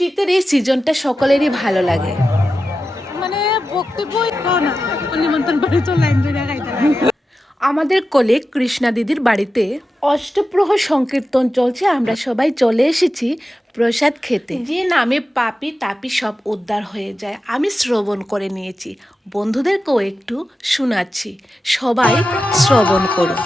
শীতের এই সিজনটা সকলেরই ভালো লাগে। মানে বক্তব্যই না নিমন্ত্রণ বাড়ি তো লাইন ধরে খাইতে আমাদের কলিগ কৃষ্ণা দিদির বাড়িতে অষ্টপ্রহ সংকীর্তন চলছে আমরা সবাই চলে এসেছি প্রসাদ খেতে। যে নামে পাপি তাপি সব উদ্ধার হয়ে যায় আমি শ্রবণ করে নিয়েছি। বন্ধুদেরকেও একটু শোনাচ্ছি সবাই শ্রবণ করো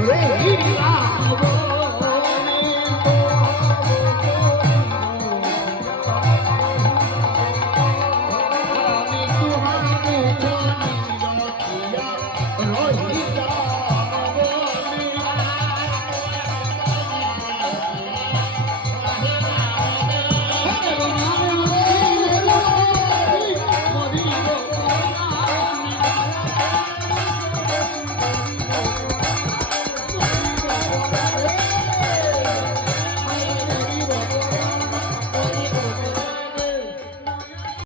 Ready.